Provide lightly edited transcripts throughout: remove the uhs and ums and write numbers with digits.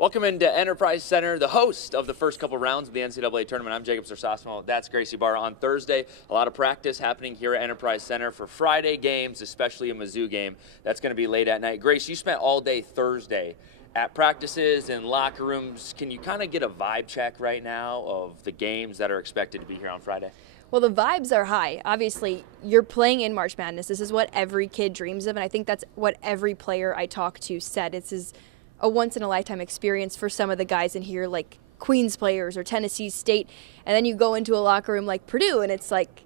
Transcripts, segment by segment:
Welcome into Enterprise Center, the host of the first couple rounds of the NCAA Tournament. I'm Jacob Sersosimo. That's Gracie Barra. On Thursday, a lot of practice happening here at Enterprise Center for Friday games, especially a Mizzou game. That's going to be late at night. Grace, you spent all day Thursday at practices and locker rooms. Can you kind of get a vibe check right now of the games that are expected to be here on Friday? Well, the vibes are high. Obviously, you're playing in March Madness. This is what every kid dreams of, and I think that's what every player I talked to said. This is a once-in-a-lifetime experience for some of the guys in here, like Queens players or Tennessee State, and then you go into a locker room like Purdue, and it's like,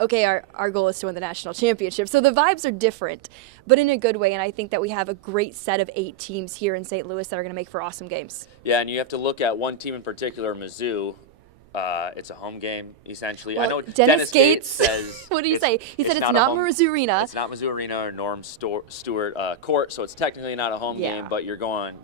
okay, our goal is to win the national championship. So the vibes are different, but in a good way, and I think that we have a great set of 8 teams here in St. Louis that are going to make for awesome games. Yeah, and you have to look at one team in particular, Mizzou. It's a home game, essentially. Well, I know Dennis Gates says what did he say? He said it's not Mizzou Arena. It's not Mizzou Arena or Norm Stewart court, so it's technically not a home game, but you're going,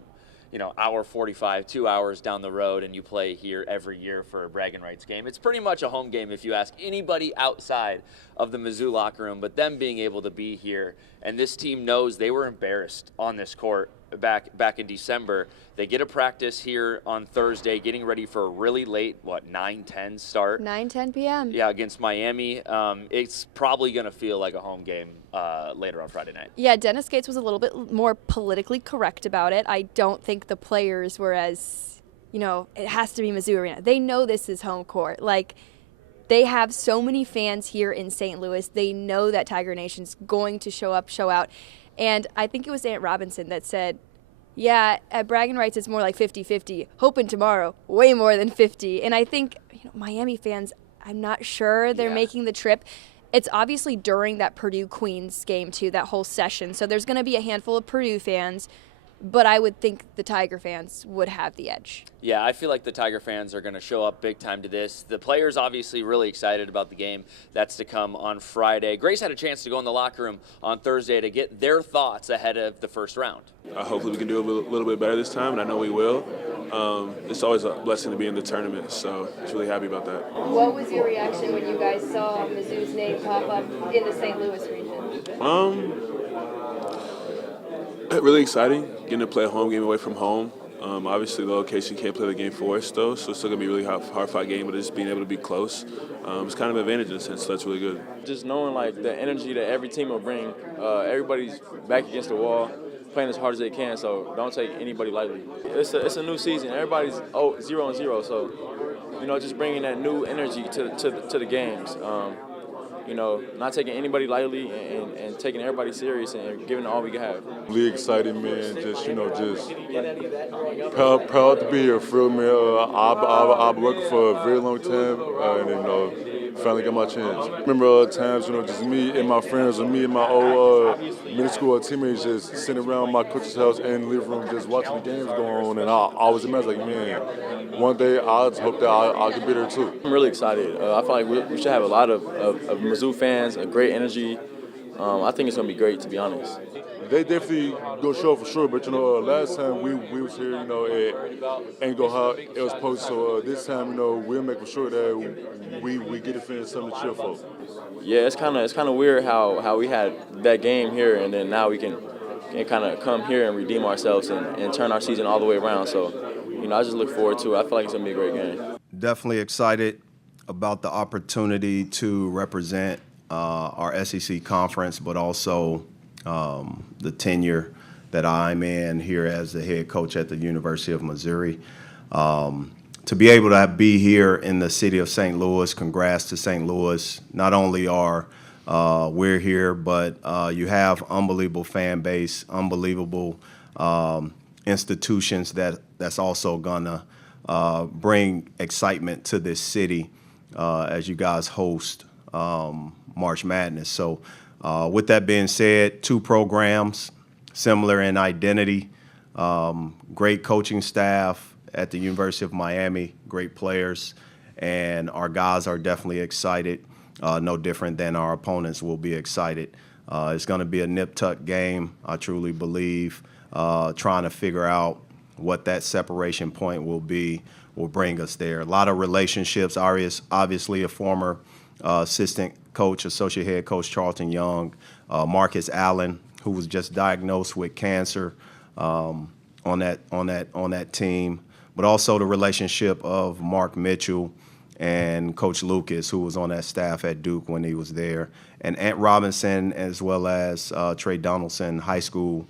hour 45, 2 hours down the road, and you play here every year for a bragging rights game. It's pretty much a home game if you ask anybody outside of the Mizzou locker room, but them being able to be here, and this team knows they were embarrassed on this court back in December. They get a practice here on Thursday, getting ready for a really late, 9-10 start? 9-10 p.m. Yeah, against Miami. It's probably going to feel like a home game later on Friday night. Yeah, Dennis Gates was a little bit more politically correct about it. I don't think the players were as, it has to be Mizzou Arena. They know this is home court. They have so many fans here in St. Louis. They know that Tiger Nation's going to show up, show out. And I think it was Aunt Robinson that said, yeah, at bragging rights, it's more like 50-50. Hoping tomorrow, way more than 50. And I think, Miami fans, I'm not sure they're making the trip. It's obviously during that Purdue-Queens game, too, that whole session. So there's going to be a handful of Purdue fans, but I would think the Tiger fans would have the edge. Yeah, I feel like the Tiger fans are going to show up big time to this. The players obviously really excited about the game that's to come on Friday. Grace had a chance to go in the locker room on Thursday to get their thoughts ahead of the first round. Hopefully we can do a little bit better this time, and I know we will. It's always a blessing to be in the tournament, so I'm really happy about that. What was your reaction when you guys saw Mizzou's name pop up in the St. Louis region? Really exciting, getting to play a home game away from home. Obviously, the location can't play the game for us, though, so it's still going to be a really hard-fought game, but just being able to be close, it's kind of an advantage in a sense, so that's really good. Just knowing, the energy that every team will bring, everybody's back against the wall, playing as hard as they can, so don't take anybody lightly. It's a new season. Everybody's 0-0, so, just bringing that new energy to the games. Not taking anybody lightly and taking everybody serious and giving it all we can have. Really excited, man. Just proud to be here, for me. I've been working for a very long time, and finally got my chance. Remember times, just me and my friends, or me and my old middle school teammates just sitting around my coach's house in the living room, just watching the games go on, and I always imagine, man, one day I just hope that I can be there too. I'm really excited. I feel like we should have a lot of Mizzou fans, a great energy. I think it's going to be great, to be honest. They definitely go show for sure, but last time we was here, it ain't go how it was supposed to. So this time, we'll make for sure that we get a fans something to cheer for. Yeah, it's kind of weird how we had that game here, and then now we can kind of come here and redeem ourselves and turn our season all the way around. So, I just look forward to it. I feel like it's going to be a great game. Definitely excited about the opportunity to represent our SEC conference, but also the tenure that I'm in here as the head coach at the University of Missouri. To be able to be here in the city of St. Louis, congrats to St. Louis. Not only are we're here, but you have unbelievable fan base, unbelievable institutions that's also gonna bring excitement to this city as you guys host March Madness. So with that being said, 2 programs, similar in identity, great coaching staff at the University of Miami, great players, and our guys are definitely excited, no different than our opponents will be excited. It's going to be a nip-tuck game, I truly believe, trying to figure out what that separation point will bring us there. A lot of relationships, obviously a former assistant coach, associate head coach Charlton Young, Marcus Allen, who was just diagnosed with cancer, on on that team, but also the relationship of Mark Mitchell and Coach Lucas, who was on that staff at Duke when he was there, and Ant Robinson, as well as Trey Donaldson, high school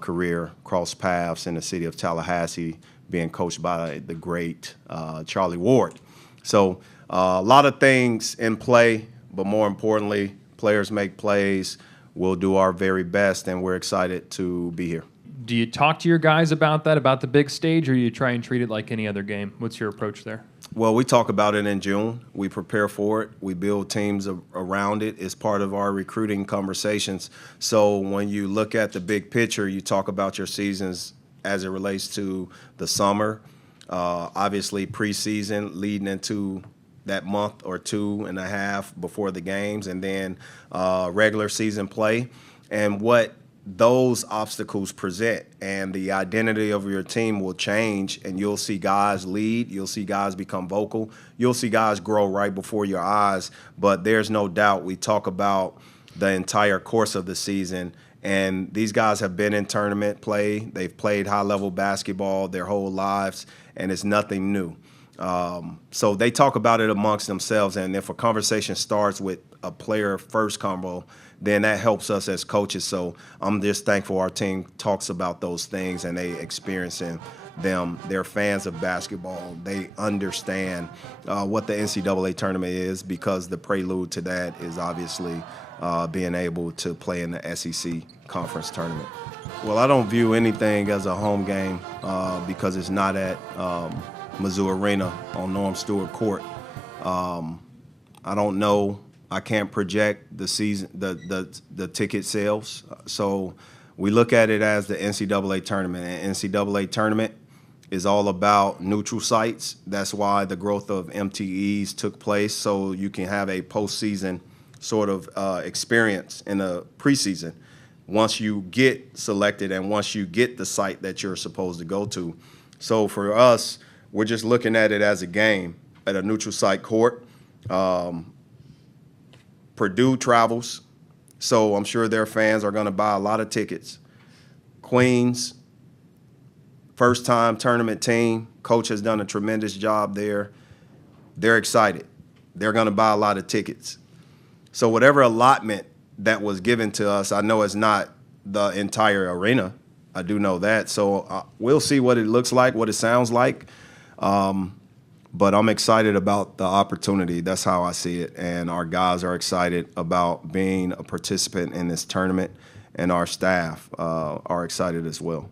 career, crossed paths in the city of Tallahassee, being coached by the great Charlie Ward. So a lot of things in play, but more importantly, players make plays. We'll do our very best, and we're excited to be here. Do you talk to your guys about that, about the big stage, or you try and treat it like any other game? What's your approach there? Well, we talk about it in June. We prepare for it. We build teams around it. It's part of our recruiting conversations. So when you look at the big picture, you talk about your seasons as it relates to the summer, obviously preseason leading into that month or 2.5 before the games, and then regular season play, and what those obstacles present, and the identity of your team will change, and you'll see guys lead, you'll see guys become vocal, you'll see guys grow right before your eyes. But there's no doubt we talk about the entire course of the season, and these guys have been in tournament play. They've played high-level basketball their whole lives, and it's nothing new. So they talk about it amongst themselves, and if a conversation starts with a player first combo, then that helps us as coaches. So I'm just thankful our team talks about those things, and they experiencing them. They're fans of basketball. They understand what the NCAA tournament is, because the prelude to that is obviously being able to play in the SEC conference tournament. Well, I don't view anything as a home game because it's not at Mizzou Arena on Norm Stewart Court. I don't know. I can't project the season, the ticket sales. So we look at it as the NCAA tournament. And NCAA tournament is all about neutral sites. That's why the growth of MTEs took place, so you can have a postseason sort of experience in a preseason once you get selected and once you get the site that you're supposed to go to. So for us, we're just looking at it as a game at a neutral site court. Purdue travels, so I'm sure their fans are going to buy a lot of tickets. Queens, first-time tournament team. Coach has done a tremendous job there. They're excited. They're going to buy a lot of tickets. So whatever allotment that was given to us, I know it's not the entire arena. I do know that. So we'll see what it looks like, what it sounds like. But I'm excited about the opportunity. That's how I see it. And our guys are excited about being a participant in this tournament, and our staff are excited as well.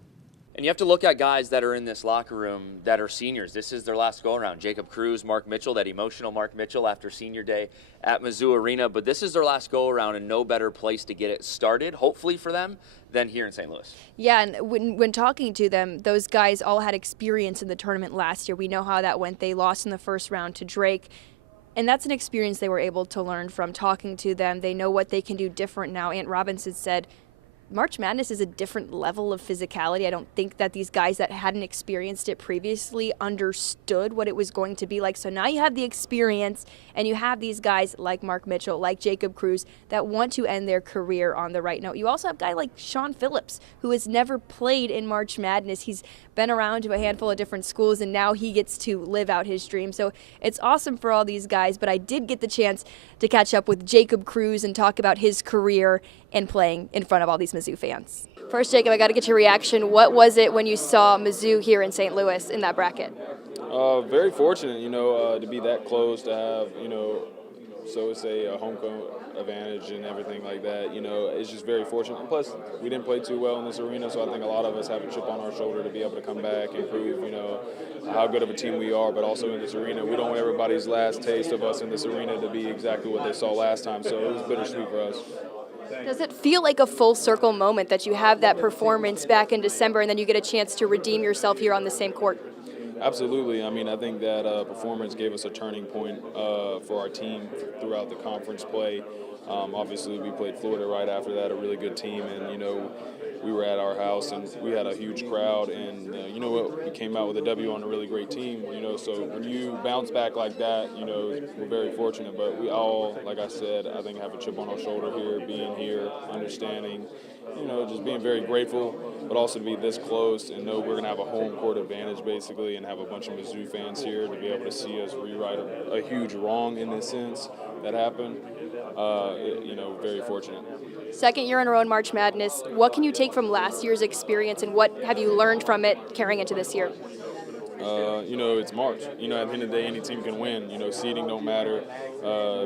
And you have to look at guys that are in this locker room that are seniors. This is their last go-around. Jacob Cruz, Mark Mitchell, that emotional Mark Mitchell after senior day at Mizzou Arena. But this is their last go-around, and no better place to get it started, hopefully for them, than here in St. Louis. Yeah, and when talking to them, those guys all had experience in the tournament last year. We know how that went. They lost in the first round to Drake. And that's an experience they were able to learn from talking to them. They know what they can do different now. Ant Robinson said, March Madness is a different level of physicality. I don't think that these guys that hadn't experienced it previously understood what it was going to be like. So now you have the experience, and you have these guys like Mark Mitchell, like Jacob Cruz, that want to end their career on the right note. You also have a guy like Sean Phillips, who has never played in March Madness. He's been around to a handful of different schools, and now he gets to live out his dream. So it's awesome for all these guys, but I did get the chance to catch up with Jacob Cruz and talk about his career and playing in front of all these Mizzou fans. First, Jacob, I got to get your reaction. What was it when you saw Mizzou here in St. Louis in that bracket? Very fortunate, to be that close, to have, so it's a home advantage and everything like that. It's just very fortunate. Plus, we didn't play too well in this arena, so I think a lot of us have a chip on our shoulder to be able to come back and prove, how good of a team we are, but also in this arena. We don't want everybody's last taste of us in this arena to be exactly what they saw last time, so it was bittersweet for us. Does it feel like a full circle moment that you have that performance back in December and then you get a chance to redeem yourself here on the same court? Absolutely. I think that performance gave us a turning point for our team throughout the conference play. Obviously, we played Florida right after that, a really good team, and we were at our house and we had a huge crowd, and you know what, we came out with a W on a really great team, you know, so when you bounce back like that, you know, we're very fortunate, but we all, like I said, I think have a chip on our shoulder here, being here, understanding, you know, just being very grateful, but also to be this close and know we're going to have a home court advantage basically and have a bunch of Mizzou fans here to be able to see us rewrite a huge wrong in this sense that happened. You know, very fortunate. Second year in a row in March Madness. What can you take from last year's experience, and what have you learned from it carrying into this year? You know, it's March. You know, at the end of the day, any team can win. You know, seeding don't matter,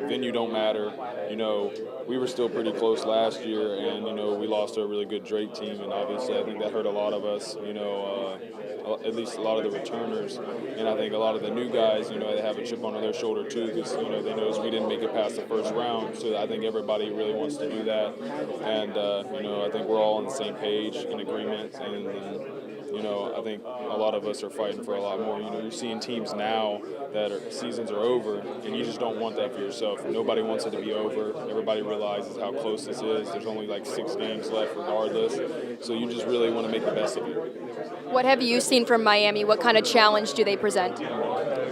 venue don't matter. You know, we were still pretty close last year, and, you know, we lost to a really good Drake team, and obviously I think that hurt a lot of us, you know, at least a lot of the returners. And I think a lot of the new guys, you know, they have a chip on their shoulder too because, you know, they know we didn't make it past the first round. So I think everybody really wants to do that. And, you know, I think we're all on the same page, in agreement, and you know, I think a lot of us are fighting for a lot more. You know, you're seeing teams now that seasons are over, and you just don't want that for yourself. Nobody wants it to be over. Everybody realizes how close this is. There's only like 6 games left regardless. So you just really want to make the best of it. What have you seen from Miami? What kind of challenge do they present?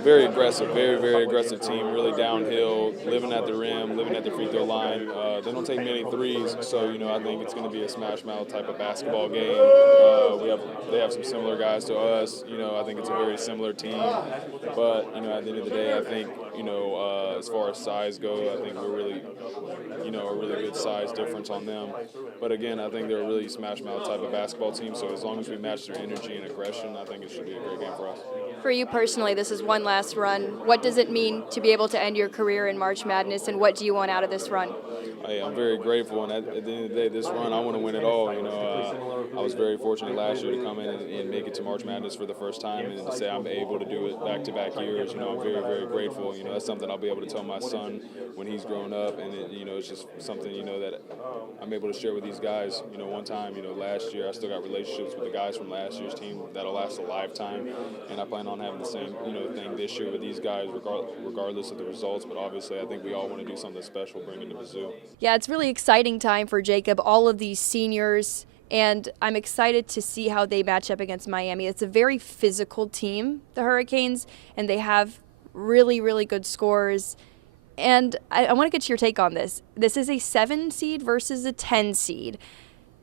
Very aggressive, very, very aggressive team, really downhill, living at the rim, living at the free throw line. They don't take many threes, so, you know, I think it's going to be a smash mouth type of basketball game. They have some similar guys to us. You know, I think it's a very similar team. But, you know, at the end of the day, I think, you know, as far as size go, I think we're really, you know, a really good size difference on them. But again, I think they're a really smash mouth type of basketball team, so as long as we match their energy and aggression, I think it should be a great game for us. For you personally, this is one last run. What does it mean to be able to end your career in March Madness, and what do you want out of this run? I'm very grateful, and at the end of the day, this run, I want to win it all. You know, I was very fortunate last year to come in and make it to March Madness for the first time, and to say I'm able to do it back-to-back years. You know, I'm very, very grateful. You know, that's something I'll be able to tell my son when he's grown up, and you know, it's just something, you know, that I'm able to share with these guys. You know, one time, you know, last year, I still got relationships with the guys from last year's team that'll last a lifetime, and I plan on having the same, you know, thing this year with these guys, regardless of the results. But obviously, I think we all want to do something special, bringing to Mizzou. Yeah, it's really exciting time for Jacob, all of these seniors, and I'm excited to see how they match up against Miami. It's a very physical team, the Hurricanes, and they have really, really good scores. And I want to get your take on this. This is a 7 seed versus a 10 seed.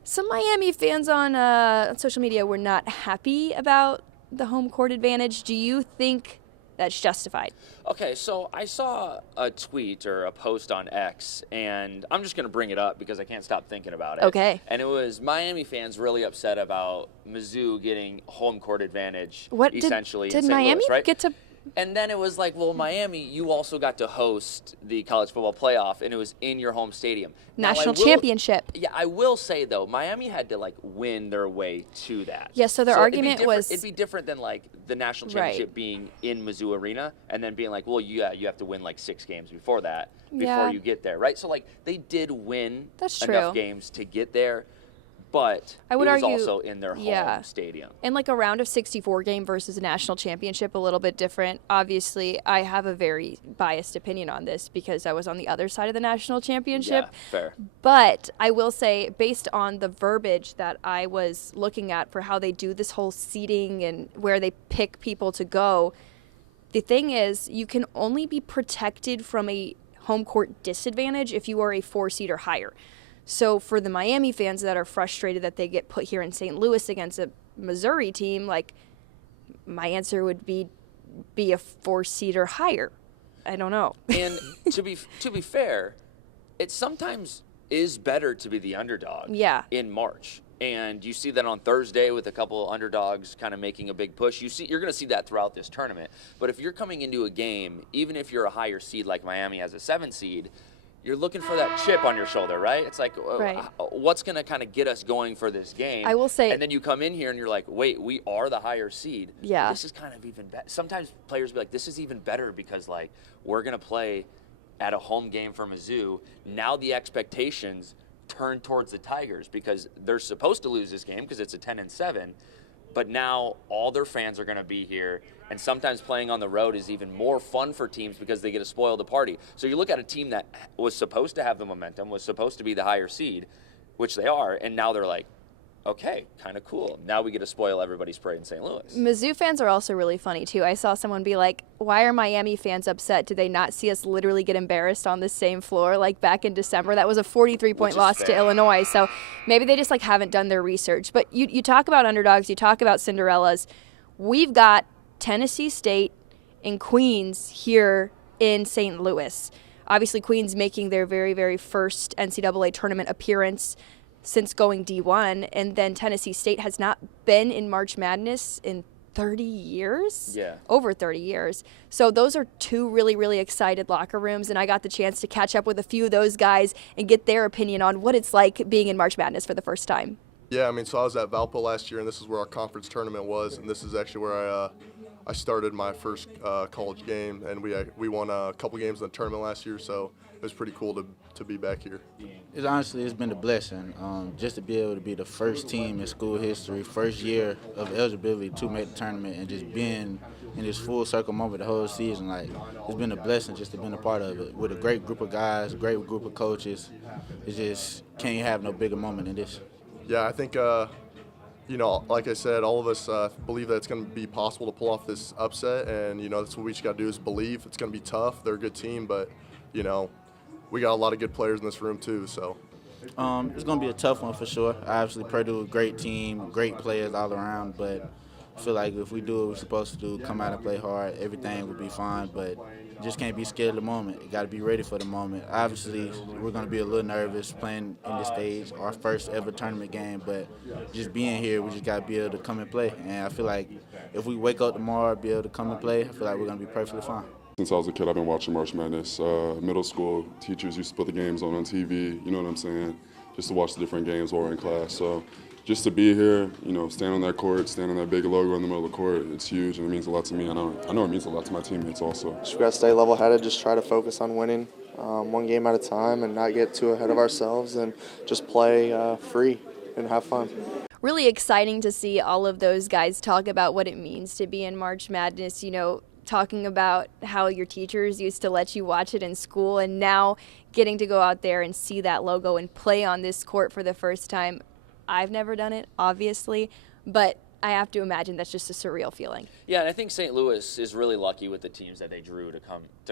Some Miami fans on social media were not happy about the home court advantage. Do you think that's justified? Okay, so I saw a tweet or a post on X, and I'm just going to bring it up because I can't stop thinking about it. Okay. And it was Miami fans really upset about Mizzou getting home court advantage. What essentially did in St. Miami Louis, right? get to? And then it was like, well, Miami, you also got to host the college football playoff, and it was in your home stadium. National championship. Yeah, I will say, though, Miami had to, like, win their way to that. Yeah, so their argument was... It'd be different than, like, the national championship being in Mizzou Arena and then being like, well, yeah, you have to win, like, 6 games before that, before you get there, right? So, like, they did win enough games to get there. But I would argue, also in their home stadium. And like a round of 64 game versus a national championship, a little bit different. Obviously, I have a very biased opinion on this because I was on the other side of the national championship. Yeah, fair. But I will say, based on the verbiage that I was looking at for how they do this whole seating and where they pick people to go, the thing is, you can only be protected from a home court disadvantage if you are a 4 seed or higher. So for the Miami fans that are frustrated that they get put here in St. Louis against a Missouri team, like, my answer would be a 4 seed or higher. I don't know. And to be fair, it sometimes is better to be the underdog in March. And you see that on Thursday with a couple of underdogs kind of making a big push. You're going to see that throughout this tournament. But if you're coming into a game, even if you're a higher seed like Miami as a 7 seed, you're looking for that chip on your shoulder, right? It's like, what's going to kind of get us going for this game? I will say. And then you come in here and you're like, wait, we are the higher seed. Yeah. This is kind of even better. Sometimes players be like, this is even better because, like, we're going to play at a home game for Mizzou. Now the expectations turn towards the Tigers because they're supposed to lose this game because it's a 10-7. But now all their fans are going to be here, and sometimes playing on the road is even more fun for teams because they get to spoil the party. So you look at a team that was supposed to have the momentum, was supposed to be the higher seed, which they are, and now they're like, okay, kind of cool. Now we get to spoil everybody's parade in St. Louis. Mizzou fans are also really funny, too. I saw someone be like, why are Miami fans upset? Did they not see us literally get embarrassed on the same floor like back in December? That was a 43-point loss to Illinois. So maybe they just like haven't done their research. But you talk about underdogs, you talk about Cinderellas. We've got Tennessee State and Queens here in St. Louis. Obviously, Queens making their very, very first NCAA tournament appearance since going D1, and then Tennessee State has not been in March Madness in 30 years? Yeah. Over 30 years. So those are two really, really excited locker rooms, and I got the chance to catch up with a few of those guys and get their opinion on what it's like being in March Madness for the first time. Yeah, I mean, so I was at Valpo last year, and this is where our conference tournament was, and this is actually where I started my first college game, and we won a couple games in the tournament last year, so it was pretty cool to be back here. It's been a blessing just to be able to be the first team in school history, first year of eligibility to make the tournament, and just being in this full circle moment the whole season. Like, it's been a blessing just to be a part of it with a great group of guys, a great group of coaches. It just can't have no bigger moment than this. Yeah, I think, like I said, all of us believe that it's going to be possible to pull off this upset, and, that's what we just got to do is believe. It's going to be tough. They're a good team, but, we got a lot of good players in this room too, so. It's going to be a tough one for sure. Obviously, Purdue, a great team, great players all around, but I feel like if we do what we're supposed to do, come out and play hard, everything will be fine, but you just can't be scared of the moment. You got to be ready for the moment. Obviously, we're going to be a little nervous playing in this stage, our first ever tournament game, but just being here, we just got to be able to come and play. And I feel like if we wake up tomorrow and be able to come and play, I feel like we're going to be perfectly fine. Since I was a kid, I've been watching March Madness. Middle school teachers used to put the games on TV, you know what I'm saying, just to watch the different games while we're in class. So just to be here, stand on that court, stand on that big logo in the middle of the court, it's huge and it means a lot to me. I know it means a lot to my teammates also. Just got to stay level-headed, just try to focus on winning one game at a time and not get too ahead of ourselves and just play free and have fun. Really exciting to see all of those guys talk about what it means to be in March Madness, talking about how your teachers used to let you watch it in school, and now getting to go out there and see that logo and play on this court for the first time. I've never done it, obviously, but I have to imagine that's just a surreal feeling. Yeah, and I think St. Louis is really lucky with the teams that they drew to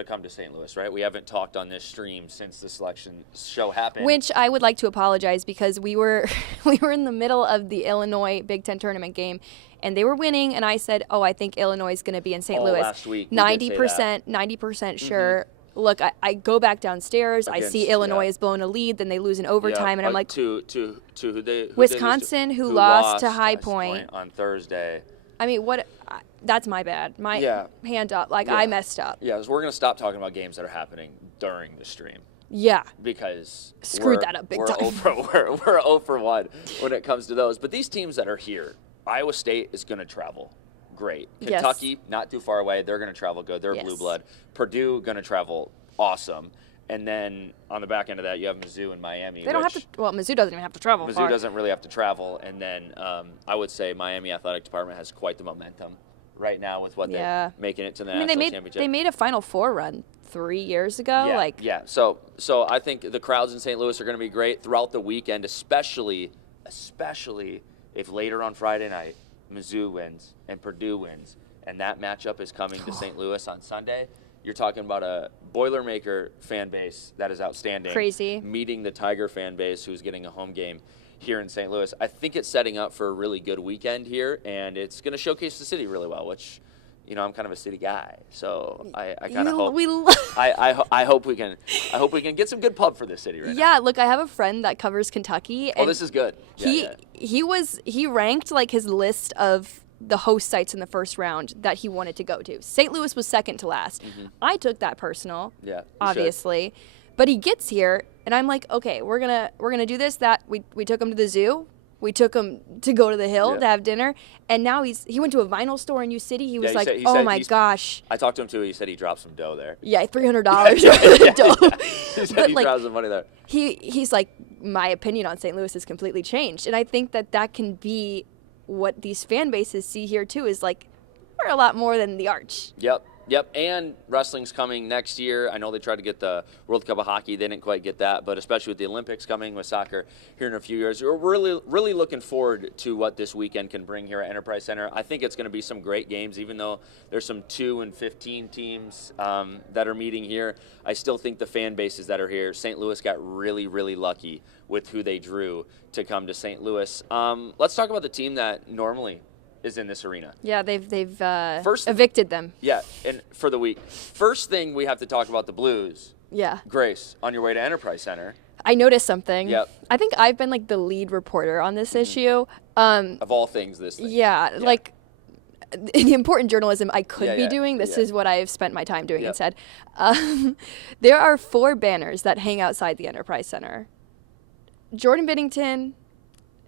come to St. Louis, right? We haven't talked on this stream since the selection show happened. Which I would like to apologize because we were in the middle of the Illinois Big Ten tournament game, and they were winning, and I said, I think Illinois is going to be in St. Louis. Last week, 90% sure. Mm-hmm. Look, I go back downstairs. I see Illinois is blowing a lead. Then they lose in overtime, and I'm like, to Wisconsin, who lost to High Point on Thursday. I mean, what? That's my bad. Hand up. I messed up. Yeah, so we're gonna stop talking about games that are happening during the stream. Yeah. Because screwed that up big time. We're 0 for 1 when it comes to those. But these teams that are here, Iowa State is gonna travel. Great. Kentucky, not too far away. They're going to travel good. They're blue blood. Purdue, going to travel awesome. And then on the back end of that, you have Mizzou and Miami. They don't have to. Well, Mizzou doesn't even have to travel. Mizzou doesn't really have to travel. And then I would say Miami Athletic Department has quite the momentum right now with what they're making it to the national championship. They made a Final Four run 3 years ago. So I think the crowds in St. Louis are going to be great throughout the weekend, especially if later on Friday night Mizzou wins and Purdue wins, and that matchup is coming to St. Louis on Sunday. You're talking about a Boilermaker fan base that is outstanding. Crazy. Meeting the Tiger fan base who's getting a home game here in St. Louis. I think it's setting up for a really good weekend here, and it's going to showcase the city really well, which, I'm kind of a city guy, so I kind of hope I hope we can get some good pub for this city right now. Yeah, look, I have a friend that covers Kentucky. And this is good. He ranked his list of the host sites in the first round that he wanted to go to. St. Louis was second to last. Mm-hmm. I took that personal. Yeah, obviously, but he gets here, and I'm like, okay, we're gonna do this. That we took him to the zoo. We took him to go to the Hill to have dinner, and now he went to a vinyl store in U City. He was oh my gosh. I talked to him too. He said he dropped some dough there. Yeah, $300 dough. He said he dropped some money there. He's like, my opinion on St. Louis has completely changed, and I think that can be what these fan bases see here too. Is we're a lot more than the Arch. Yep, and wrestling's coming next year. I know they tried to get the World Cup of Hockey. They didn't quite get that, but especially with the Olympics coming, with soccer here in a few years, we're really looking forward to what this weekend can bring here at Enterprise Center. I think it's going to be some great games, even though there's some 2 and 15 teams that are meeting here. I still think the fan bases that are here, St. Louis got really lucky with who they drew to come to St. Louis. Let's talk about the team that normally is in this arena. Yeah, they've evicted them. Yeah, and for the week. First thing we have to talk about the Blues. Yeah. Grace, on your way to Enterprise Center. I noticed something. Yep. I think I've been like the lead reporter on this issue. Of all things, this thing. Yeah, like the important journalism I could be doing. This yeah. is what I've spent my time doing instead. There are 4 banners that hang outside the Enterprise Center. Jordan Binnington.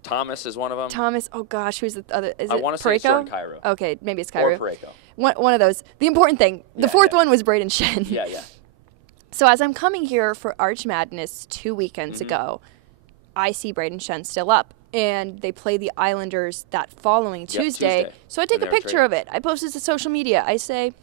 Thomas is one of them. Thomas, oh gosh, who's the other? Is I it want to say Parayko? Jordan Cairo. Okay, maybe it's Cairo. Or Parayko. One of those. The important thing, the fourth one was Braden Shen. Yeah. So as I'm coming here for Arch Madness 2 weekends ago, I see Braden Shen still up. And they play the Islanders that following Tuesday. So I take a picture of it. I post it to social media. I say,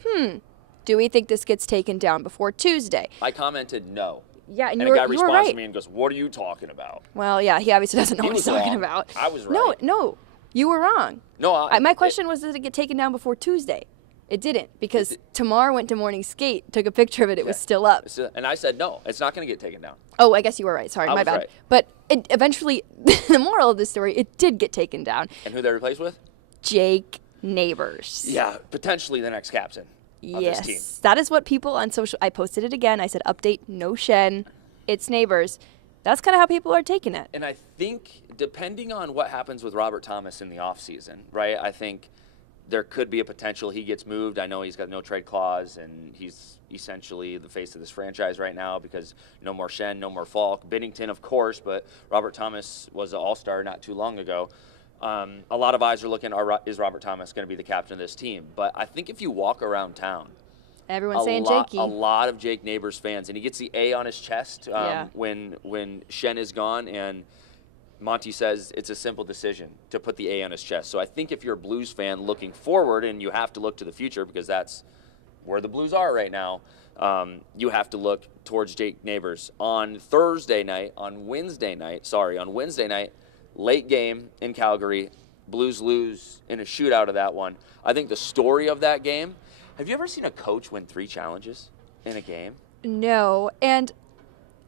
do we think this gets taken down before Tuesday? I commented no. Yeah, and a guy responds to me and goes, "What are you talking about?" Well, yeah, he obviously doesn't know what he's talking wrong. about. I was right. No, you were wrong. No, my question was, did it get taken down before Tuesday? It didn't, because Tamar went to morning skate, took a picture of it. It was still up. And I said, no, it's not going to get taken down. Oh, I guess you were right. Sorry, my bad. Right. But it eventually, the moral of the story, it did get taken down. And who they replaced with? Jake Neighbors. Yeah, potentially the next captain of this team. That is what people on social, I posted it again. I said, update, no Shen. It's Neighbors. That's kind of how people are taking it. And I think, depending on what happens with Robert Thomas in the offseason, right, I think there could be a potential he gets moved. I know he's got no trade clause, and he's essentially the face of this franchise right now because no more Shen, no more Falk. Binnington, of course, but Robert Thomas was an all-star not too long ago. A lot of eyes are looking, is Robert Thomas going to be the captain of this team? But I think if you walk around town, everyone's saying Jakey. A lot of Jake Neighbors fans, and he gets the A on his chest when Shen is gone, and Monty says it's a simple decision to put the A on his chest. So I think if you're a Blues fan looking forward, and you have to look to the future because that's where the Blues are right now, you have to look towards Jake Neighbors. On Wednesday night, late game in Calgary, Blues lose in a shootout of that one. I think the story of that game, have you ever seen a coach win 3 challenges in a game? No. And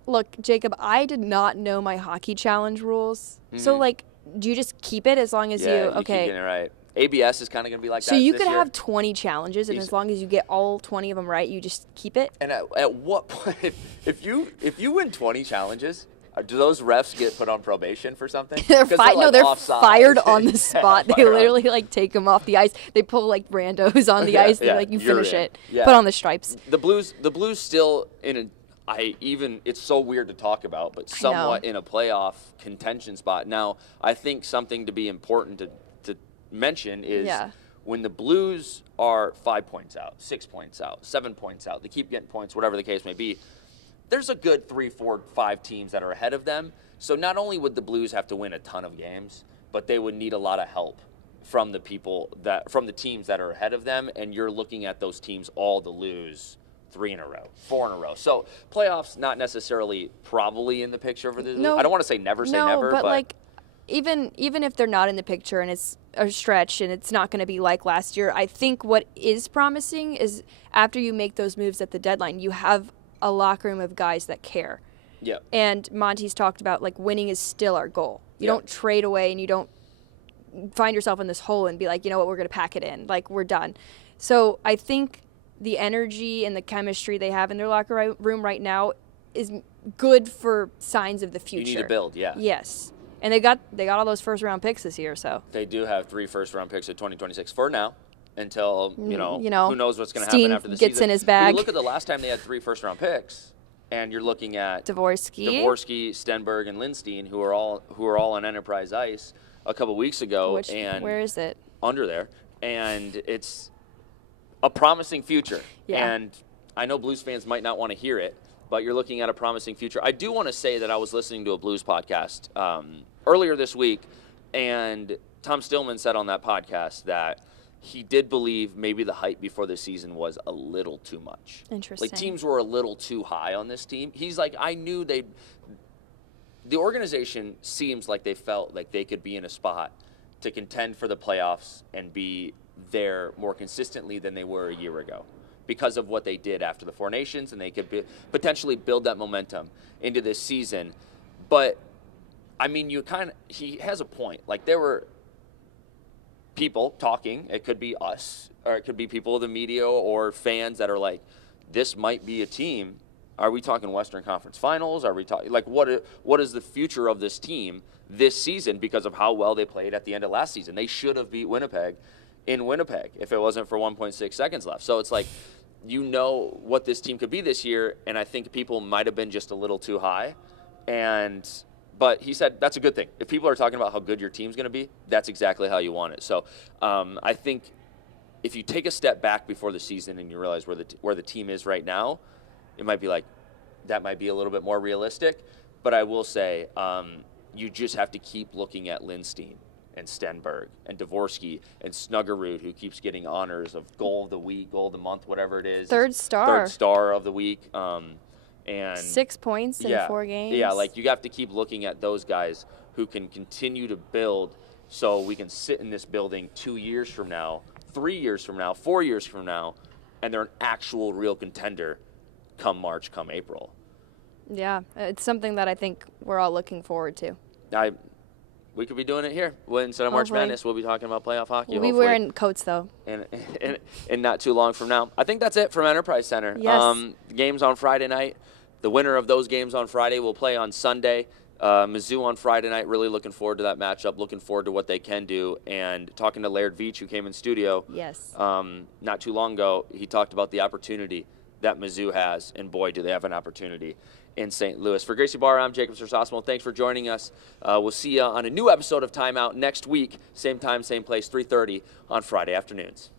look, Jacob, I did not know my hockey challenge rules. Mm-hmm. So, like, do you just keep it as long as you keep getting it right. ABS is kind of going to be like that. So you could have 20 challenges, and as long as you get all 20 of them right, you just keep it? And at what point, if you win 20 challenges, do those refs get put on probation for something? They're fired on the spot. They literally take them off the ice. They pull randos on the ice. They're you finish it. Yeah. Put on the stripes. The Blues still it's so weird to talk about, but somewhat in a playoff contention spot. Now, I think something to be important to mention is when the Blues are 5 points out, 6 points out, 7 points out, they keep getting points, whatever the case may be, there's a good 3, 4, 5 teams that are ahead of them. So not only would the Blues have to win a ton of games, but they would need a lot of help from the teams that are ahead of them. And you're looking at those teams all to lose 3 in a row, 4 in a row. So playoffs not necessarily probably in the picture for the Blues. I don't want to say never say never, but even if they're not in the picture and it's a stretch and it's not going to be like last year, I think what is promising is after you make those moves at the deadline, you have a locker room of guys that care. Yeah. And Monty's talked about winning is still our goal. You don't trade away and you don't find yourself in this hole and be like, you know what, we're going to pack it in. We're done. So I think the energy and the chemistry they have in their locker room right now is good for signs of the future. You need to build, yeah. Yes. And they got all those first round picks this year, so. They do have 3 first round picks at 2026 for now. Until, who knows what's going to happen after the season. Gets in his bag. But you look at the last time they had 3 first-round picks, and you're looking at Dvorsky, Stenberg, and Lindstein, who are all on Enterprise Ice a couple weeks ago. Where is it? Under there. And it's a promising future. Yeah. And I know Blues fans might not want to hear it, but you're looking at a promising future. I do want to say that I was listening to a Blues podcast earlier this week, and Tom Stillman said on that podcast that he did believe maybe the hype before the season was a little too much. Interesting. Like, teams were a little too high on this team. He's like, I knew the organization seems like they felt like they could be in a spot to contend for the playoffs and be there more consistently than they were a year ago because of what they did after the Four Nations, and they could potentially build that momentum into this season. But, I mean, he has a point. Like, there were people talking, it could be us, or it could be people of the media or fans that are like, this might be a team. Are we talking Western Conference Finals? Are we talking, like, what is the future of this team this season because of how well they played at the end of last season? They should have beat Winnipeg in Winnipeg if it wasn't for 1.6 seconds left. So it's like, you know what this team could be this year, and I think people might have been just a little too high. But he said that's a good thing. If people are talking about how good your team's going to be, that's exactly how you want it. So I think if you take a step back before the season and you realize where the team is right now, it might be like, that might be a little bit more realistic. But I will say you just have to keep looking at Lindstein and Stenberg and Dvorsky and Snuggerud, who keeps getting honors of goal of the week, goal of the month, whatever it is. Third star of the week. And 6 points in 4 games. Yeah, like, you have to keep looking at those guys who can continue to build so we can sit in this building 2 years from now, 3 years from now, 4 years from now, and they're an actual real contender come March, come April. Yeah, it's something that I think we're all looking forward to. We could be doing it here. Instead of March Madness, we'll be talking about playoff hockey. We'll be wearing coats, though. And not too long from now. I think that's it from Enterprise Center. Yes. The games on Friday night. The winner of those games on Friday will play on Sunday. Mizzou on Friday night. Really looking forward to that matchup. Looking forward to what they can do. And talking to Laird Veach, who came in studio yes. Not too long ago, he talked about the opportunity that Mizzou has. And boy, do they have an opportunity in St. Louis. For Gracie Barr, I'm Jacob Sersosimo. Thanks for joining us. We'll see you on a new episode of Timeout next week. Same time, same place, 3:30 on Friday afternoons.